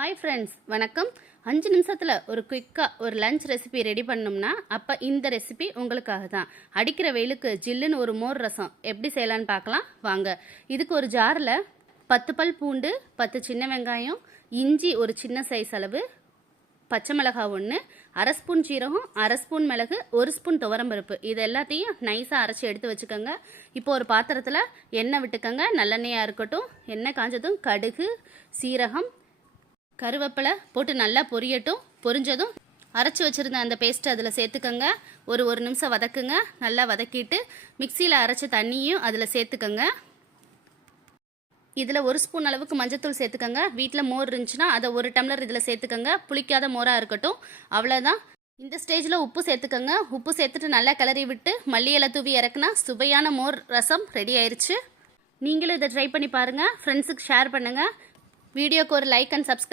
Hi friends, வணக்கம். 5 நிமிஷத்தில் ஒரு குயிக்காக ஒரு லஞ்ச் ரெசிபி ரெடி பண்ணோம்னா அப்போ இந்த ரெசிபி உங்களுக்காக தான். அடிக்கிற வெயிலுக்கு ஜில்லுன்னு ஒரு மோர் ரசம் எப்படி செய்யலான்னு பார்க்கலாம் வாங்க. இதுக்கு ஒரு ஜாரில் 10 பல் பூண்டு, 10 சின்ன வெங்காயம், இஞ்சி ஒரு சின்ன சைஸ் அளவு, பச்சை மிளகாய் 1, அரை ஸ்பூன் சீரகம், அரை ஸ்பூன் மிளகு, 1 ஸ்பூன் துவரம்பருப்பு, இது எல்லாத்தையும் நைஸாக அரைச்சி எடுத்து வச்சுக்கோங்க. இப்போ ஒரு பாத்திரத்தில் எண்ணெய் விட்டுக்கோங்க. நல்லெண்ணெயாக இருக்கட்டும். எண்ணெய் காஞ்சதும் கடுகு, சீரகம், கருவேப்பிலை போட்டு நல்லா பொரியட்டும். பொரிஞ்சதும் அரைச்சி வச்சுருந்த அந்த பேஸ்ட்டு அதில் சேர்த்துக்கோங்க. ஒரு நிமிஷம் வதக்குங்க. நல்லா வதக்கிட்டு மிக்சியில் அரைச்ச தண்ணியும் அதில் சேர்த்துக்கோங்க. இதில் 1 ஸ்பூன் அளவுக்கு மஞ்சத்தூள் சேர்த்துக்கோங்க. வீட்டில் மோர் இருந்துச்சுன்னா அதை 1 டம்ளர் இதில் சேர்த்துக்கோங்க. புளிக்காத மோராக இருக்கட்டும். அவ்வளோதான். இந்த ஸ்டேஜில் உப்பு சேர்த்துக்கோங்க. உப்பு சேர்த்துட்டு நல்லா கிளறி விட்டு மல்லி இலை தூவி இறக்குனா சுவையான மோர் ரசம் ரெடி ஆயிடுச்சு. நீங்களும் இதை ட்ரை பண்ணி பாருங்கள். ஃப்ரெண்ட்ஸுக்கு ஷேர் பண்ணுங்கள். வீடியோக்கு ஒரு லைக் அண்ட் சப்ஸ்கிரைப்